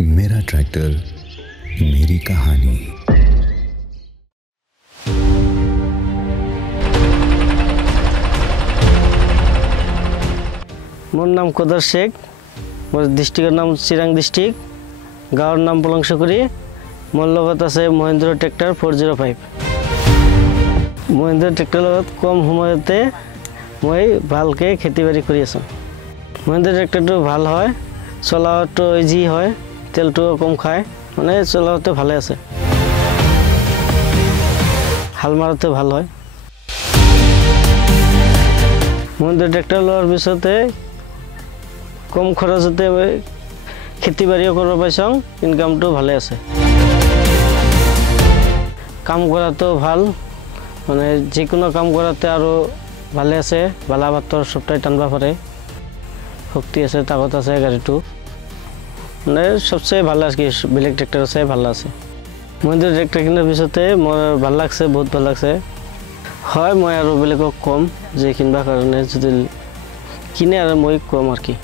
मेरा ट्रैक्टर मेरी कहानी। मोर नाम कदर शेख, मोर डिस्ट्रिक्टर नाम चिरांग डिस्ट्रिक्ट, गाँवर नाम पलंगसुकुरी। मोर लगत आछे महिंद्रा ट्रैक्टर 405। महिंद्रा ट्रैक्टर लगत कम समयते मैं भालके खेती बाड़ी करि आछो। महिंद्रा ट्रैक्टरটো ভাল হয়, চলাওটো ইজি হয়, তেলটো কম খায়, মানে চলাওতে ভালে আছে, হাল মারাতে ভাল হয়। महिंद्रा ट्रैक्टर লোৱাৰ পিছতে कम खरचते खेती बाड़ियों करब पाइछों, इनकामটো भाले আছে। काम करातो ভাল, माने जिकोनो काम कराते आरो भाले আছে, बाला बातर सबटाই टानबा पारे, शक्ति আছে, ताकत আছে गाड़ीটো, माने सबसे ভালো আছে बेलेग ट्रैक्टर আছে ভালো আছে। महिंद्रा ट्रैक्टर किनार पिछते मोर ভাল लागছে, बहुत ভাল लागছে। হয় मैं आरो बेलेगक कम जे किनबा कारणे যদি किने आरो मैं कम आर कि।